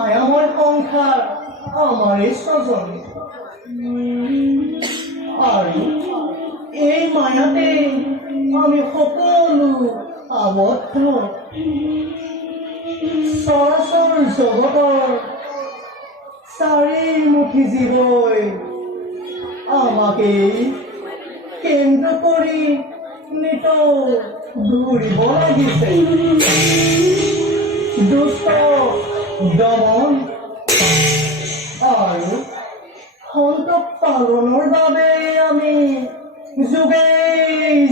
মায়াময় সংসাৰ আমাৰই স্বজন আৰু এই মায়াতে আমি সকলো আবদ্ধ চৰাচৰ জগতৰ চাৰিমুখী জীৱই আমাকেই কেন্দ্ৰ কৰি নিত ঘূৰিব লাগিছে দুষ্ট দমন আৰু সন্তক পালনৰ বাবে আমি যুগে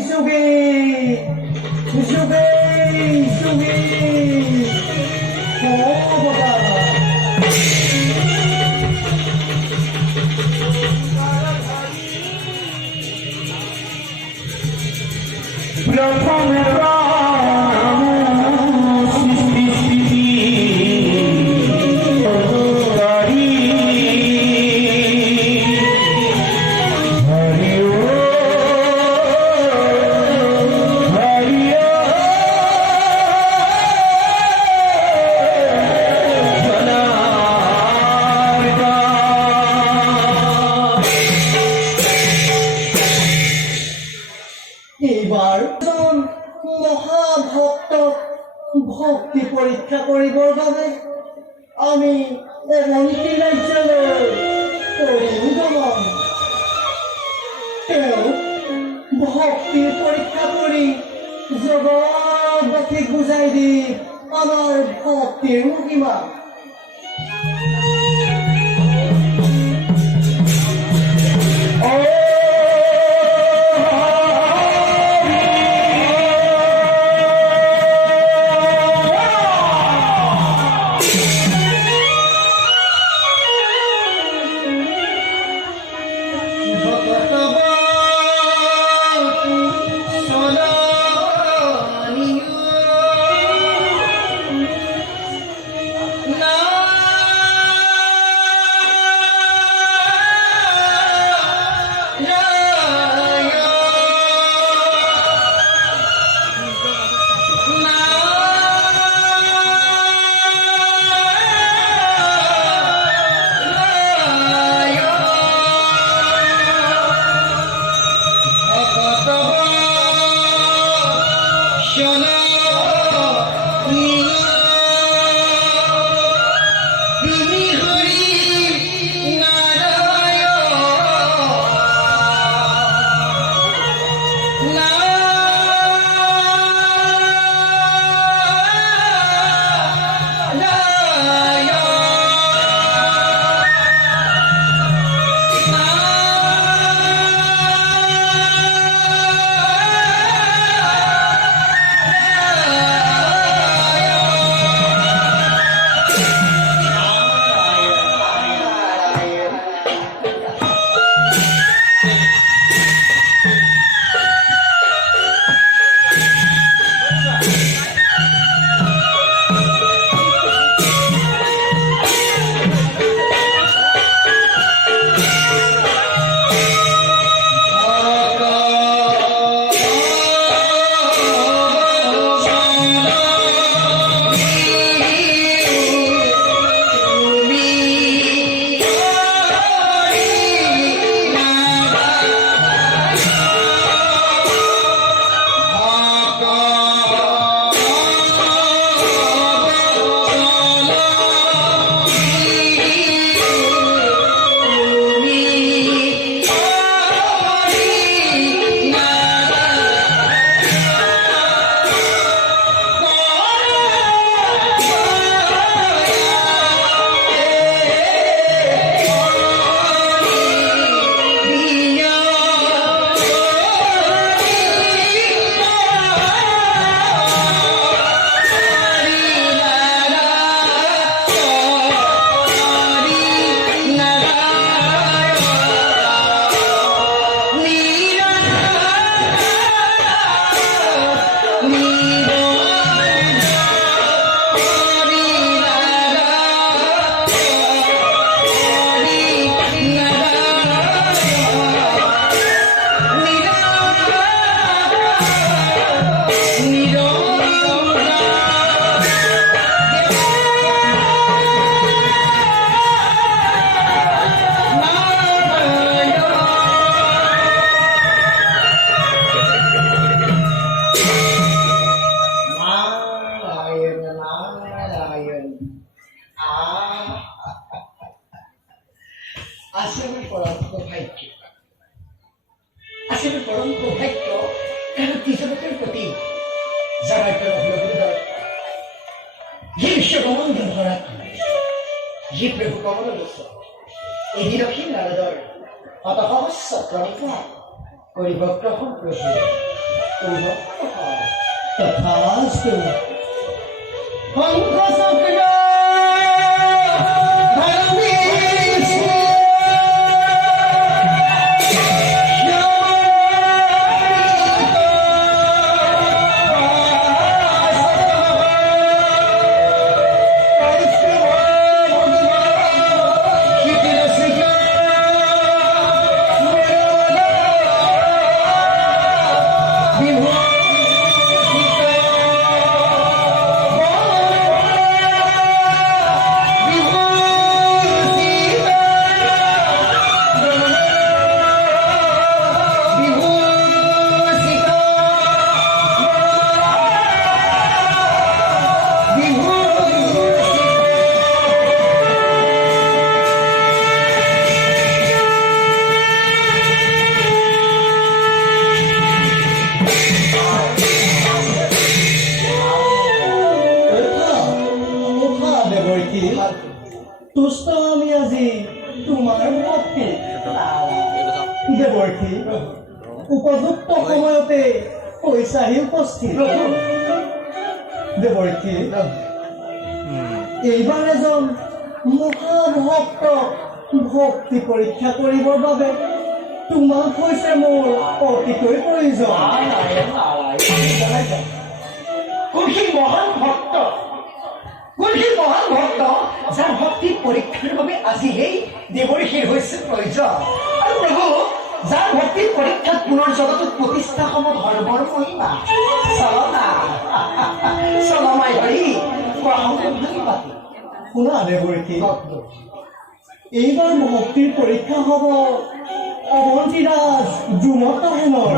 যুগে যুগে যুগে সৰ্বদা এইবাৰ মহাভক্তক ভক্তি পৰীক্ষা কৰিবৰ বাবে আমি অৱন্তী ৰাজ্যলৈ কৰিম গমন তেওঁ ভক্তিৰ পৰীক্ষা কৰি জগতবাসীক বুজাই দি আমাৰ ভক্তিৰ মহিমা কাৰণ ত্ৰিজগতেৰ প্ৰতি যাৰা একটা অগ্ৰগতিৰ যে বিশ্বকমন ধৰা যে প্ৰভু কমল এই দক্ষিণ নাৰদৰ অত সহস্ৰ প্ৰণিকা কৰিব গ্ৰহণ প্ৰভু তথাস্তু শংখ চক্ৰ তুষ্ট আমি আজি তোমাৰ ভক্তি দেৱৰ্থী উপযুক্ত সময়তে পইচাহি উপস্থিত দেৱৰ্থী এইবাৰ এজন মহাভক্ত ভক্তি পৰীক্ষা কৰিবৰ বাবে তোমাক হৈছে মোৰ অতিকৈ প্ৰয়োজন কোনখিনি মহান ভক্ত কোনখিনি মহান ভক্ত যাৰ ভক্তিৰ পৰীক্ষাৰ বাবে আজি এই দেৱৰীষীৰ হৈছে প্ৰয়োজন আৰু প্ৰভু যাৰ ভক্তিৰ পৰীক্ষাত পুনৰ জগতত প্ৰতিষ্ঠা সম ধৰ্মৰ মহিমা চলনা চলমাই হৰি পাতি শুনা দেৱৰীষী এইবাৰ ভক্তিৰ পৰীক্ষা হ'ব অৱন্তীৰাজ দ্ৰুমদহেনৰ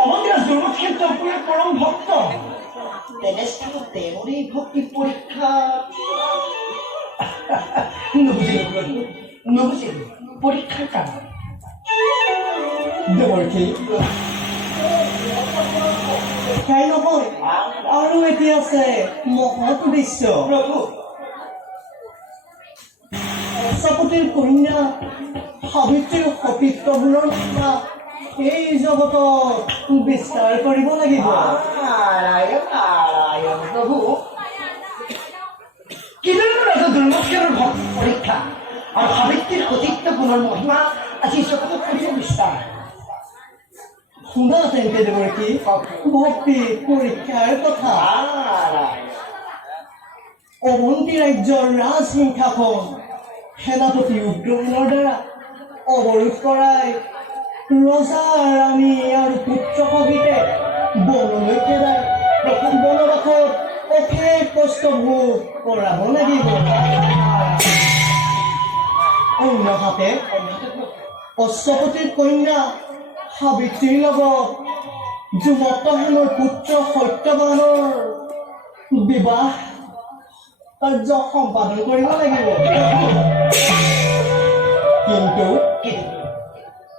অৱন্তীৰাজ দ্ৰুমদহেন তেওঁৰ পৰম ভক্ত তেনেস্থলত তেওঁৰ এই ভক্তি পৰীক্ষা নুবুজিলো পৰীক্ষাৰ কাৰণ দেৱৰ্থী তাই নহয় আৰু এটি আছে মহৎ উদ্দেশ্য প্ৰভু সপতিৰ কন্যা সাবিত্ৰীৰ সতীত্ববোৰৰ কথা এই জগতত বিস্তাৰ কৰিব লাগিব নাৰায়ণ নাৰায়ণ প্ৰভু কিদৰে ৰাজা দুৰ্মুখৰ ভক্তি পৰীক্ষা আৰু সাবিত্ৰীৰ সতীত্ব গুণৰ মহিমা আজি জগতত কৰিব বিস্তাৰ শুনা তেন্তে দেৱৰ্থী ভক্তি পৰীক্ষাৰ কথা অৱন্তী ৰাজ্যৰ ৰাজসিংহাসন সেনাপতি উগ্ৰসেনৰ দ্বাৰা অৱৰোধ কৰাই ৰজা ৰাণী আৰু পুত্ৰ সহিতে বনলৈ খেদাই বনবাসত অশেষ কষ্ট ভোগ কৰাব লাগিব অন্যহাতে অশ্বপতিৰ কন্যা সাবিত্ৰীৰ লগত দ্ৰুমদহেনৰ পুত্ৰ সত্যবানৰ বিবাহ কাৰ্য সম্পাদন কৰিব লাগিব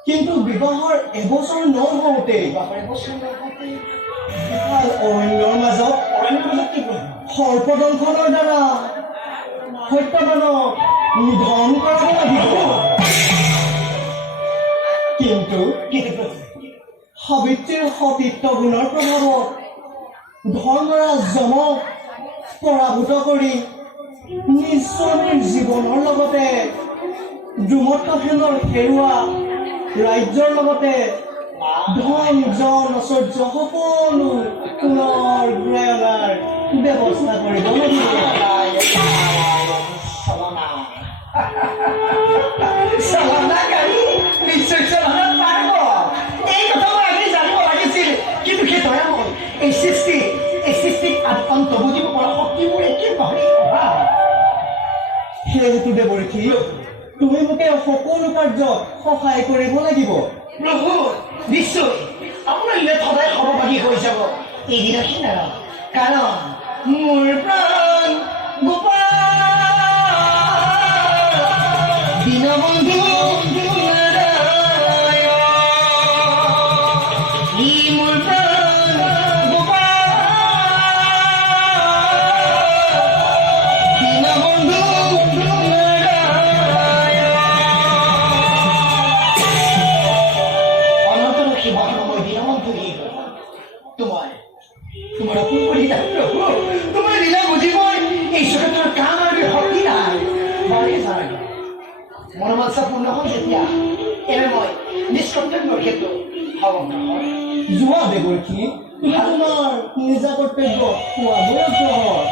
কিন্তু বিবাহৰ এবছৰ নহওঁতে অৰণ্যৰ মাজত সৰ্পদংশনৰ দ্বাৰা সত্যবানক নিধন কৰাব লাগিব কিন্তু সাবিত্ৰীৰ সতীত্ব গুণৰ প্ৰভাৱত ধৰ্মৰাজ যমক পৰাভূত কৰি নিজ স্বামীৰ জীৱনৰ লগতে দ্ৰুমদহেনৰ হেৰুৱা ৰাজ্যৰ লগতে ধন জন ঐশ্বৰ্য সকলো পুনৰ ঘূৰাই অনাৰ ব্যৱস্থা কৰিব লাগিব কিন্তু সেই দয়াময় এই সৃষ্টিত অন্ত বুজিব পৰা শক্তিবোৰ একে নহয় সেয়েহেতু দেৱৰীষী তুমি মোকে সকলো কাৰ্যত সহায় কৰিব লাগিব প্ৰভু নিশ্চয় আপোনাৰ ইয়াত সদায় সহভাগী হৈ যাব এদিন কিনাৰ কাৰণ মোৰ প্ৰাণ গোপাল দীনবন্ধু নাৰায়ণ সত্য মোৰ সেইটো হ'ব নহয় যোৱা দেৱৰ্ষী তুমি তোমাৰ নিজা কৰ্তব্য পোৱাবই অগ্ৰহৰ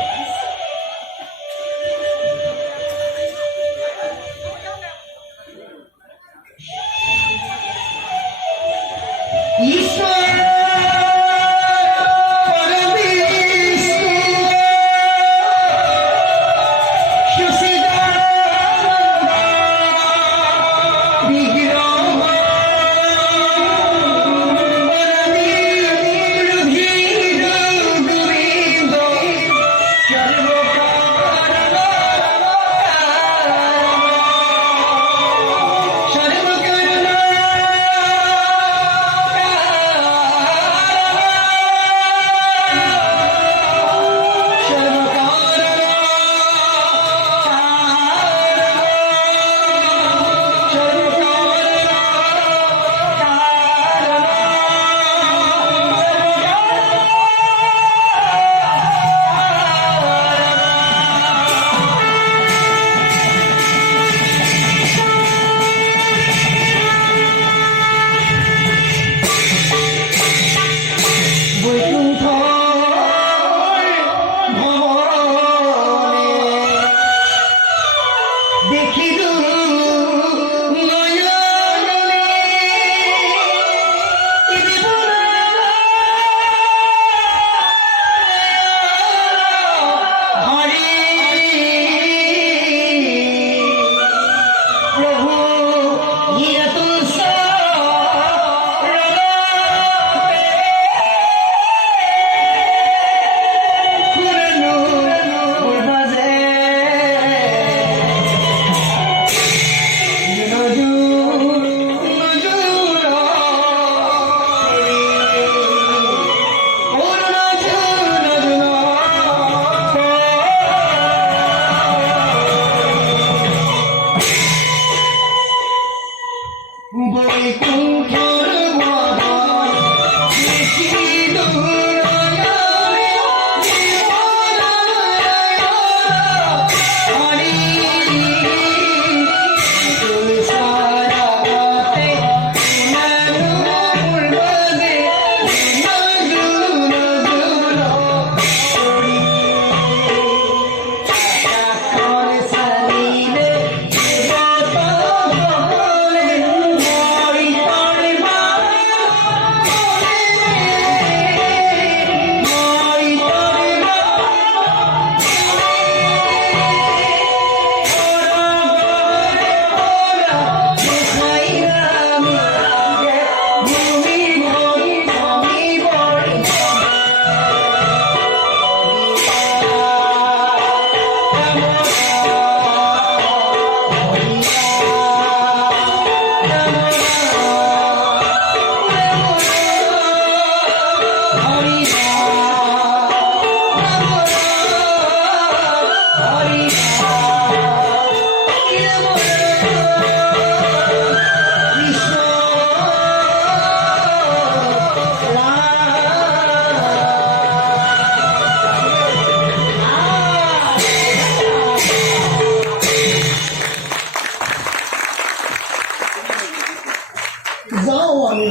যাওঁ আমি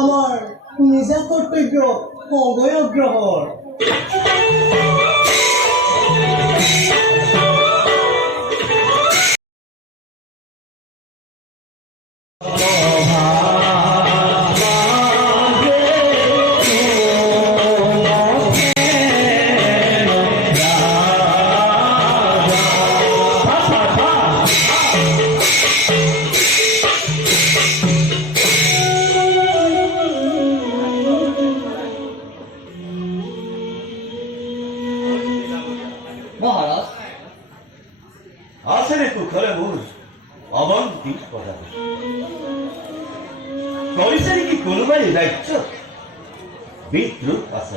আমাৰ নিজা কৰ্তব্য হবই অগ্ৰহৰ মহাৰাজ আছে ৰে কুখৰে মোৰ অবন্তি কথা কৰিছে নেকি কোনোবাই ৰাজ্য বিদ্ৰোহ আছে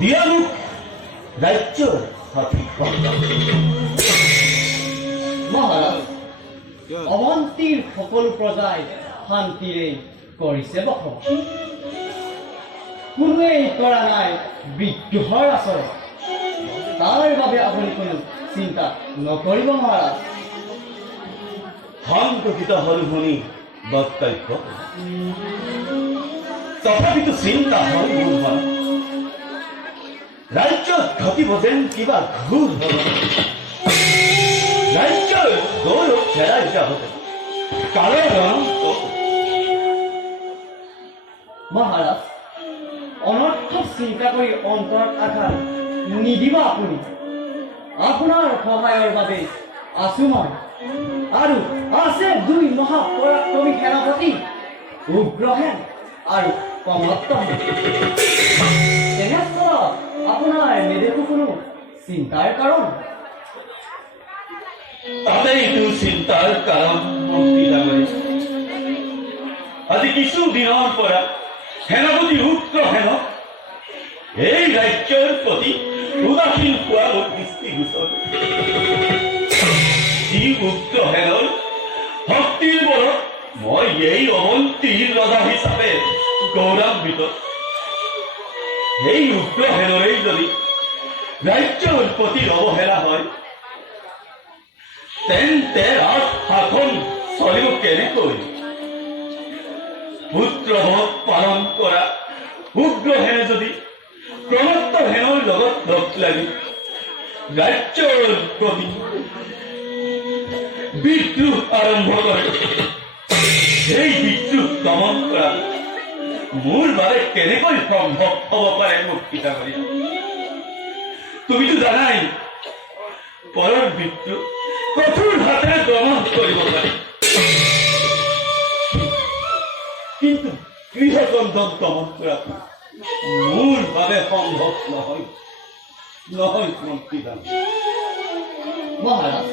দিয়া মোক ৰাজ্যৰ সঠিক মহাৰাজ অৱন্তীৰ সকলো প্ৰজাই শান্তিৰে কৰিছে বসবাস কোনোৱেই কৰা নাই বিদ্ৰোহৰ আচৰণ তাৰ বাবে আপুনি কোনো চিন্তা নকৰিব মহাৰাজ সংকুচিত হল শুনি বক্তব্য তথাপিতো চিন্তা হয় মোৰ মনত ৰাজ্যত ঘটিব যেন কিবা ঘূৰ ৰাজ্যৰ গৌৰৱ হেৰাই যাব কাৰণ মহাৰাজ অনৰ্থক চিন্তা কৰি অন্তৰত আঘাত নিদিব আপুনি আপোনাৰ সহায়ৰ বাবে আছো মই আৰু আছে দুই মহাপৰাক্ৰমী সেনাপতি উগ্ৰসেন আৰু কমত্তম তেনেস্থলত আপোনাৰ নেদেখো কোনো চিন্তাৰ কাৰণ তাতেইতো চিন্তাৰ কাৰণ মন্ত্ৰী ডাঙৰীয়া আজি কিছু দিনৰ পৰা সেনাপতি উগ্ৰসেনক এই ৰাজ্যৰ প্ৰতি উদাসীন হোৱা মোৰ দৃষ্টিগোচৰ যি উগ্ৰসেনৰ শক্তিৰ বলত মই এই অৱন্তীৰ ৰজা হিচাপে গৌৰৱান্বিত সেই উগ্ৰসেনৰেই যদি ৰাজ্যৰ প্ৰতি অৱহেলা হয় তেন্তে ৰাজ শাসন চলিব কেনেকৈ পুত্ৰবধ পালন কৰা উগ্ৰসেনে যদি প্ৰমত্তসেনৰ লগত লগ লাগি ৰাজ্যৰ প্ৰতি বিদ্ৰোহ আৰম্ভ কৰে সেই বিদ্ৰোহ দমন কৰা মোৰ বাবে কেনেকৈ সম্ভৱ হ'ব পাৰে মোক পিতা কৰি তুমিতো জানাই পৰৰ বিদ্ৰোহ কঠোৰ হাতেৰে দমন কৰিব পাৰি কিন্তু গৃহবন্ধন দমন কৰাটো মোৰ বাবে সম্ভৱ নহয় নহয় মন্ত্ৰী মহাৰাজ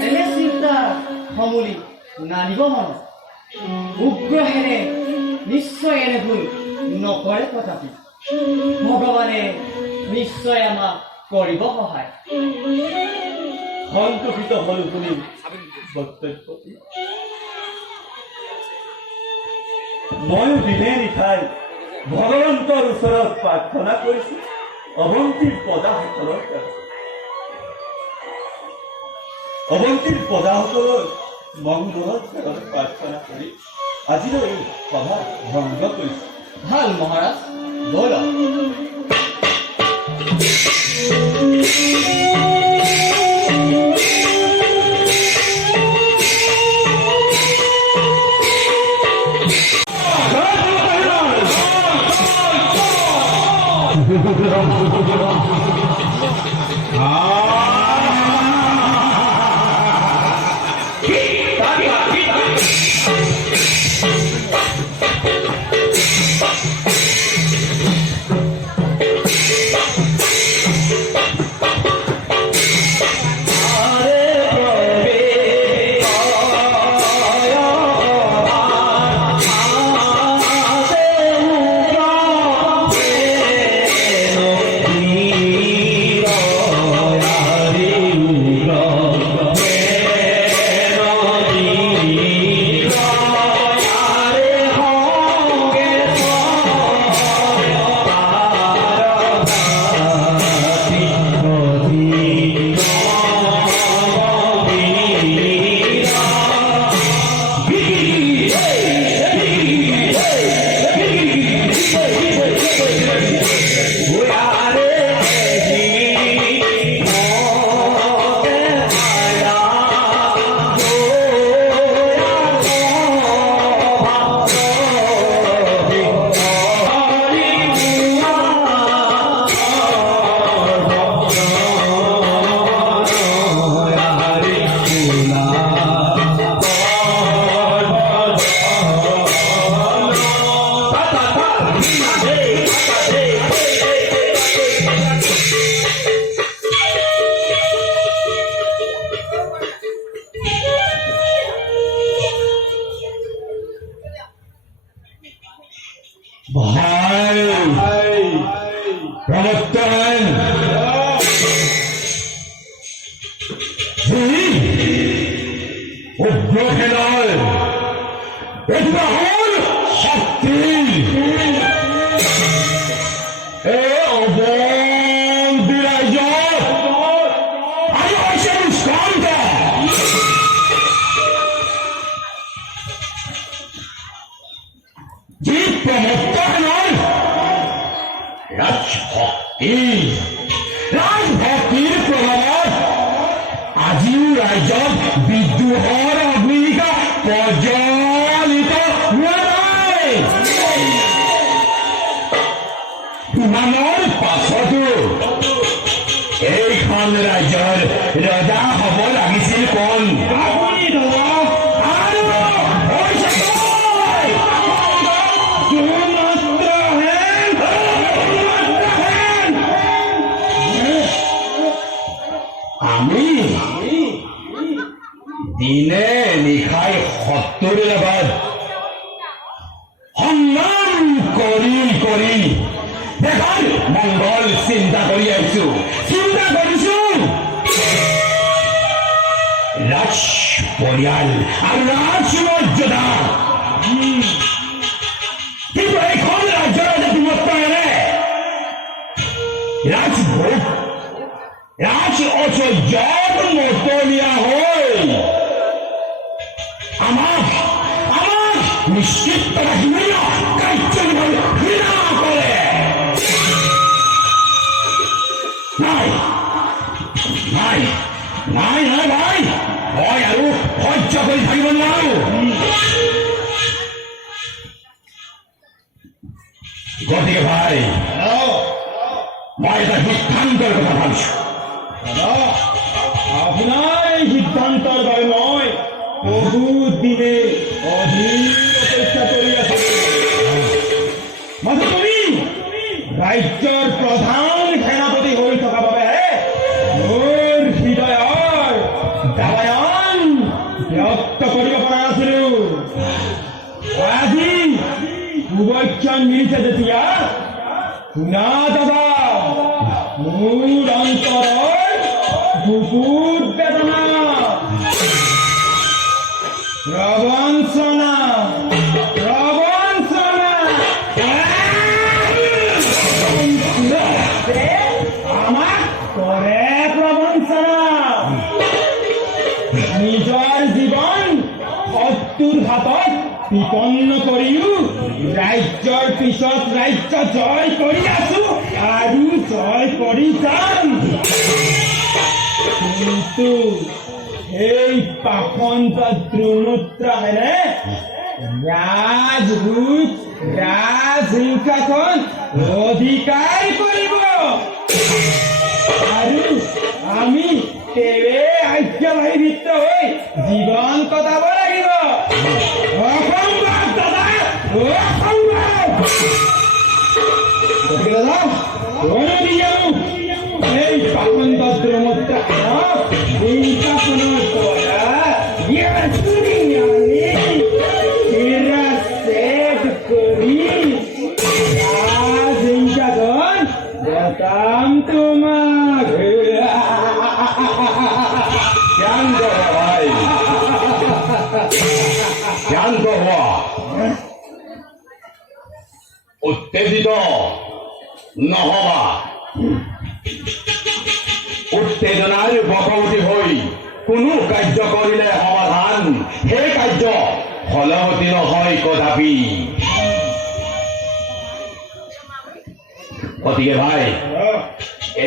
এনে চিন্তা সমূলি নানিব মনত উগ্ৰসেনে নিশ্চয় এনে ভুল নকৰে তথাপি ভগৱানে নিশ্চয় আমাক কৰিব সহায় সন্তোষিত হলো শুনি বক্তব্যটি ময়ো দিনে নিশাই ভগৱন্তৰ ওচৰত প্ৰাৰ্থনা কৰিছো অৱন্তীৰ প্ৰজাসকলৰ অৱন্তীৰ প্ৰজাসকলৰ মংগলৰ কাৰণে প্ৰাৰ্থনা কৰি আজিলৈ এই সভা ভংগ কৰিছো ভাল মহাৰাজ বলক প্ৰমত্তনৰ ৰাজভক্তিৰ প্ৰভাৱত আজিও ৰাজ্যত বিদ্ৰোহৰ অগ্নিশিখা প্ৰজ্বলিত হোৱা নাই। ইমানৰ পাছতো এইখন ৰাজ্যৰ ৰজা হ'ব লাগিছিল কোন? আপুনি ৰজা আৰু হৈছে আমি দিনে নিশাই শত্ৰুৰ লগত সংগ্ৰাম কৰি কৰি দেশৰ মংগল চিন্তা কৰি আহিছো, চিন্তা কৰিছো। ৰাজ পৰিয়াল আৰু ৰাজমৰ্যাদা, কিন্তু এইখন ৰাজ্যৰ ৰাজত্বৰে ৰাজভোগ ৰাজ ঐশ্বৰ্যৰ মতলীয়া হৈ আমাক নিশ্চিত ৰাখিবলৈ কাৰ্যকৰী ঘৃণা কৰে। নাই নাই নাই নাই ভাই, মই আৰু সহ্য কৰি থাকিব নোৱাৰো। গতিকে ভাই, মই এটা সিদ্ধান্তৰ কথা ভাবিছো। আপোনাৰ এই সিদ্ধান্তৰ বাবে মই বহুত দিনে অধীৰ অপেক্ষা কৰি আছো। মাথো তুমি ৰাজ্যৰ প্ৰধান সেনাপতি হৈ থকা বাবেহে মোৰ হৃদয়ৰ দাবায়ন ব্যক্ত কৰিব পৰা নাছিলো। আজি শুভক্ষণ মিলিছে যেতিয়া শুনা যাবা মোৰ অন্তৰৰ বুকুত বেদনা, প্ৰবঞ্চনা আমাক কৰে প্ৰবঞ্চনা। নিজৰ জীৱন শত্ৰুৰ হাতত বিপন্ন কৰিও ৰাজ্যৰ পিছত ৰাজ্য জয় কৰি আছো আৰু জয় কৰি যাম। কিন্তু এই পাখণ্ড দ্ৰোণোত্তৰেহে ৰাজভোজ ৰাজসিংহাসন অধিকাৰ কৰিব আৰু আমি তেৱে আজ্ঞাবাহিত হৈ জীৱন কটাব লাগিব। অসম্ভৱ দাদা, অসম্ভৱ। গতিকে দাদা, এই পাখণ্ড দ্ৰোণোত্তৰক সিংহাসনৰ পৰা শিৰচ্ছেদ কৰি ৰাজসিংহাসন গতাম তোমাক। শান্ত হোৱা ভাই, শান্ত হোৱা। উত্তেজিত নহবা। উত্তেজনাৰ বশৱৰ্তী হৈ কোনো কাৰ্য কৰিলে সমাধান সেই কাৰ্য ফলৱতী নহয় কদাপি। গতিকে ভাই,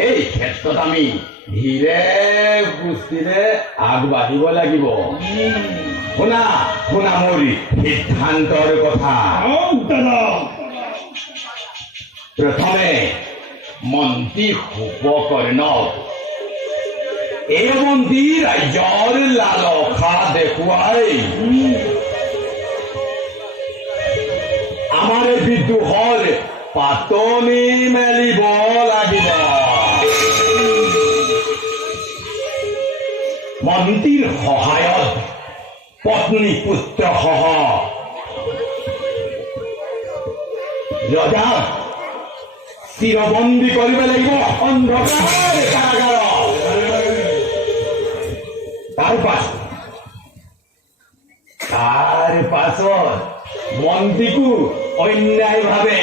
এই ক্ষেত্ৰত আমি ধীৰে সুস্থিৰে আগবাঢ়িব লাগিব। শুনা শুনা মোৰ সিদ্ধান্তৰ কথা। প্ৰথমে মন্ত্ৰী শুভকৰ্ণক এই মন্ত্ৰী ৰাজ্যৰ লালসা দেখুৱাই আমাৰ বিদ্ৰোহৰ পাতনি মেলিব লাগিব। মন্ত্ৰীৰ সহায়ত পত্নী পুত্ৰ সহ ৰজাক চিৰবন্দী কৰিব লাগিব অন্ধকাৰ কাৰাগাৰত। তাৰ পাছত মন্ত্ৰীকো অন্যায়ভাৱে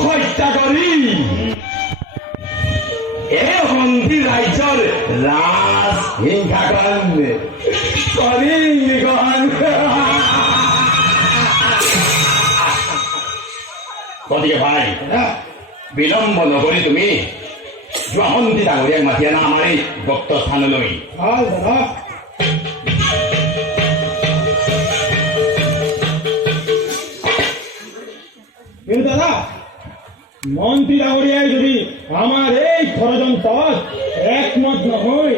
হত্যা কৰি এই মন্ত্ৰী ৰাজ্যৰ ৰাজ সিংহাসন কৰিম গ্ৰহণ গতিকে ভাই বিলম্ব নকৰি তুমি যোৱা মন্ত্ৰী ডাঙৰীয়াক মাতি আনা আমাৰ এই ভক্ত স্থানলৈ। ভাল দাদা। কিন্তু দাদা মন্ত্ৰী ডাঙৰীয়াই যদি আমাৰ এই ষড়যন্ত্ৰত একমত নহয়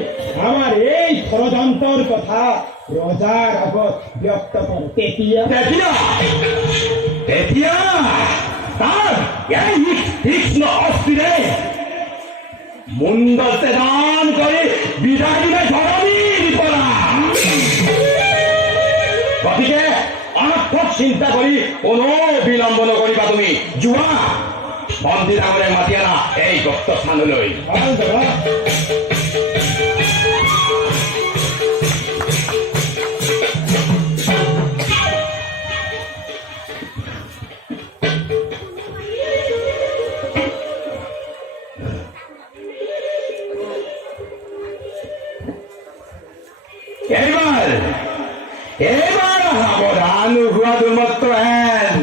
আমাৰ এই ষড়যন্ত্ৰৰ কথা ৰজাৰ আগত ব্যক্ত কৰে তেতিয়া তেতিয়া তাৰ এই তীক্ষ্ণ অস্ত্ৰে মুণ্ডত দান কৰি বিদায় দিলে ধৰণীৰ পৰা। গতিকে অনৰ্থক চিন্তা কৰি কোনো বিলম্ব নকৰিবা তুমি যোৱা মন্ত্ৰী ডাঙৰীয়াক মাতি আনা এই গুপ্ত স্থানলৈ। ভাল দাদা। এবাৰ সাবধান হোৱা দুৰ্মত্ত হেন।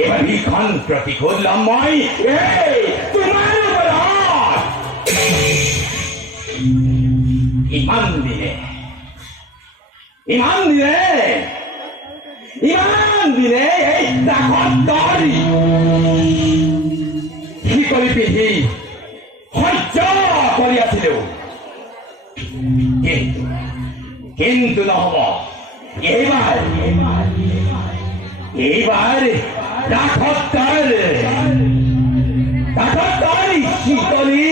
এবাৰ ভীষণ প্ৰতিশোধ ল'ম মই তোমাৰ ওপৰত। ইমান দিনে এই দাগত ধৰি শিকলি পিন্ধি সহ্য কৰি আছিলো কিন্তু নহব এইবাৰ দাগত ধৰি শিকলি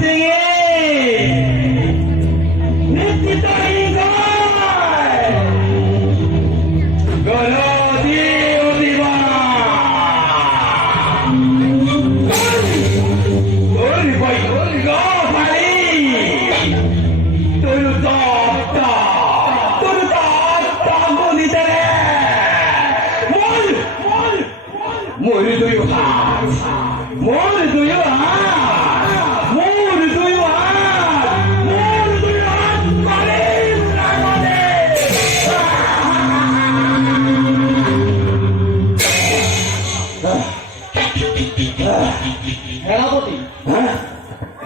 চিঙি নিশ্চিত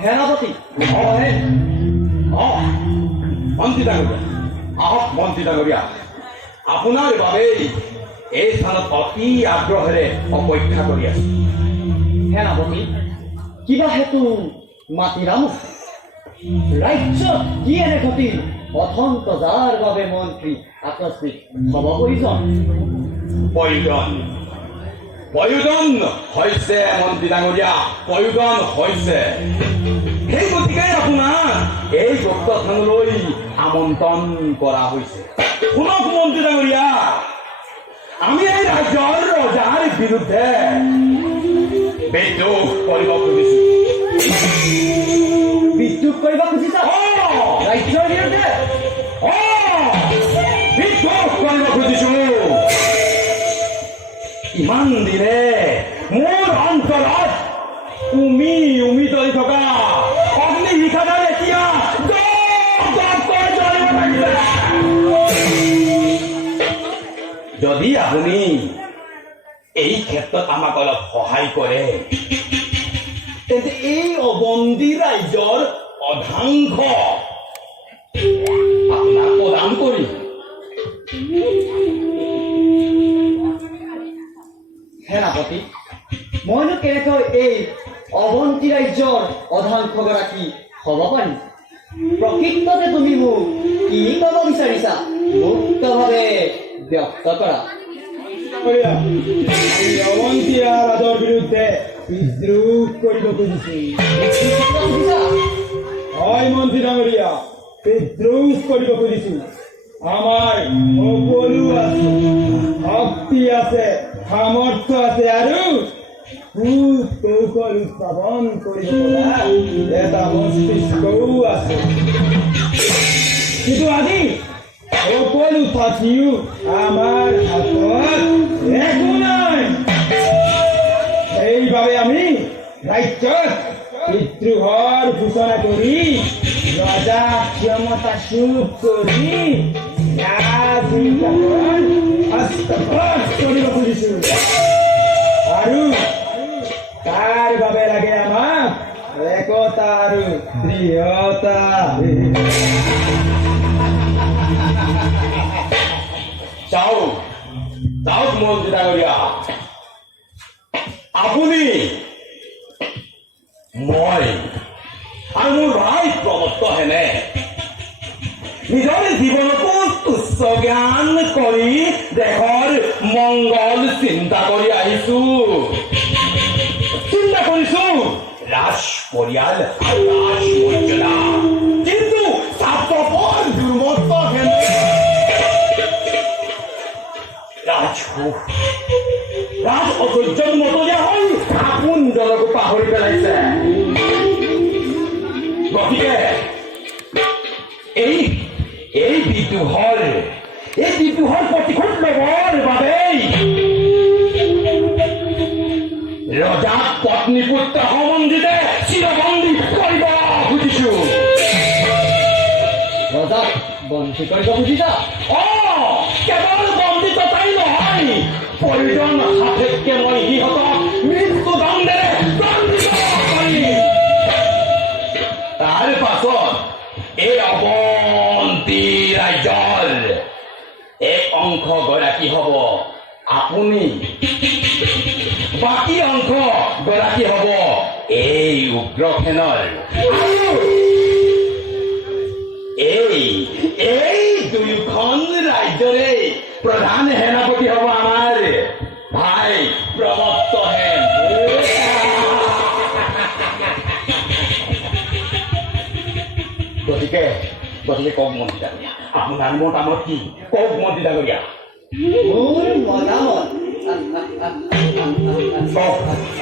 সেনাপতি মন্ত্ৰী ডাঙৰীয়া আপোনাৰ বাবেই এই স্থানত অতি আগ্ৰহেৰে অপেক্ষা কৰি আছো। সেনাপতি কিবা হেতু মাতিৰা মোক ৰাজ্যত কি এনে ঘটিল অথন্ত যাৰ বাবে মন্ত্ৰী আকস্মিক হ'ব প্ৰয়োজন হৈছে মন্ত্ৰী ডাঙৰীয়া প্ৰয়োজন হৈছে। সেই গতিকে আপোনাক এই গুপ্ত স্থানলৈ আমন্ত্ৰণ কৰা হৈছে। শুনক মন্ত্ৰী ডাঙৰীয়া আমি এই ৰাজ্যৰ ৰজাৰ বিৰুদ্ধে বিদ্ৰোহ কৰিব খুজিছো। বিদ্ৰোহ কৰিব খুজিছা ৰাজ্যৰ বিৰুদ্ধে? বিদ্ৰোহ কৰিব খুজিছো। ইমান দিনে মোৰ অন্তৰত উমি তৰি থকা অগ্নি শিখাডাল এতিয়া যদি আপুনি এই ক্ষেত্ৰত আমাক অলপ সহায় কৰে তেন্তে এই অবন্দী ৰাজ্যৰ অধাংশ আপোনাক প্ৰদান কৰিম। সেনাপতি মইনো কেনেকৈ এই অৱন্তী ৰাজ্যৰ অধাংশগৰাকী হ'ব পাৰিম? প্ৰকৃততে তুমি মোক কি ক'ব বিচাৰিছা মুক্তভাৱে ব্যক্ত কৰা। অৱন্তীয়া ৰাজৰ বিৰুদ্ধে বিদ্ৰোহ কৰিব খুজিছো। হয় মন্ত্ৰী ডাঙৰীয়া বিদ্ৰোহ কৰিব খুজিছো। আমাৰ সকলো আছে, শক্তি আছে, সামৰ্থ্য আছে আৰু কৌশল উদ্ভাৱন কৰিব পৰা এটা মস্তিষ্কও আছে। কিন্তু আজি সকলো থাকিও আমাৰ হাতত একো নাই। সেইবাবে আমি ৰাজ্যত বিদ্ৰোহৰ ঘোষণা কৰি ৰজা ক্ষমতাচ্যুত কৰি হস্তক্ষেপ কৰিব খুজিছো আৰু তাৰ বাবে লাগে আমাক একতা আৰু দৃঢ়তা চাওক চাওক মন্ত্ৰী ডাঙৰীয়া আপুনি মই আৰু মোৰ ভাই প্ৰমত্ত হেনে নিজৰ জীৱনকো তুচ্ছ জ্ঞান কৰি দেশৰ মংগল চিন্তা কৰি আহিছো চিন্তা কৰিছো ৰাজ পৰিয়াল আৰু ৰাজ মৰ্যাদা কিন্তু স্বাৰ্থপৰ দুৰ্মত্ত হেনে ৰাজকোষ ৰাজ অধৈৰ্যত মতলীয়া হৈ আপোনজনকো পাহৰি পেলাইছে গতিকে এই বিদ্ৰোহৰ প্ৰতিশোধ ল'বৰ বাবেই ৰজাক পত্নী পুত্ৰ সম্বন্ধীতে চিৰবন্দী কৰিব খুজিছো ৰজাক বন্দী কৰিব খুজিছা কেৱল বন্দী তথাই নহয় প্ৰয়োজন সাপেক্ষে মই সিহঁতক মৃত্যুদণ্ডেৰে দণ্ডিত কৰিম তাৰ পাছত এই অৱন্তী ৰাজ্যৰ এক অংশ গৰাকী হ'ব আপুনি বাকী অংশ গৰাকী হ'ব এই উগ্ৰসেনৰ এই দুয়োখন ৰাজ্যৰে প্ৰধান সেনাপতি হ'ব আমাৰ ভাই প্ৰমত্ত হেন গতিকে কওক মন্ত্ৰী ডাঙৰীয়া আপোনাৰ মতামত কি কওক মন্ত্ৰী ডাঙৰীয়া মোৰ মতামত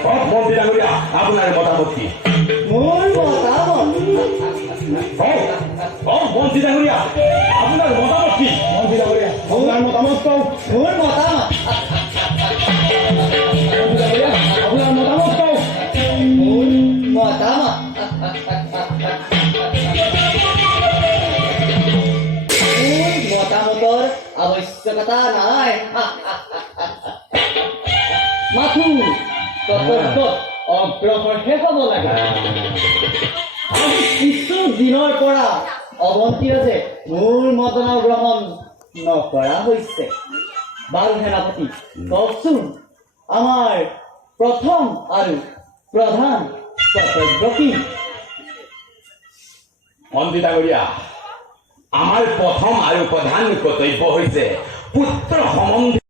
কওক মন্ত্ৰী ডাঙৰীয়া আপোনাৰ মতামত কি মোৰ মতামত কওক মন্ত্ৰী ডাঙৰীয়া আপোনাৰ মতামত কি মন্ত্ৰী ডাঙৰীয়া আপোনাৰ মতামত কওক মোৰ মতামত মন্ত্ৰী ডাঙৰীয়া আপোনাৰ মতামত কওক মোৰ মতামত মোৰ মতামতৰ আৱশ্যকতা নাই মাথো কৰ্তব্যত অগ্ৰসৰহে হ'ব লাগে আজি কিছু দিনৰ পৰা অৱন্তী ৰাজে মোৰ মতনা গ্ৰহণ নকৰা হৈছে বাৰু সেনাপতি কওকচোন আমাৰ প্ৰথম আৰু প্ৰধান কৰ্তব্য কি মন্ত্ৰী ডাঙৰীয়া আমাৰ প্ৰথম আৰু প্ৰধান কৰ্তব্য হৈছে পুত্ৰ সম্বন্ধী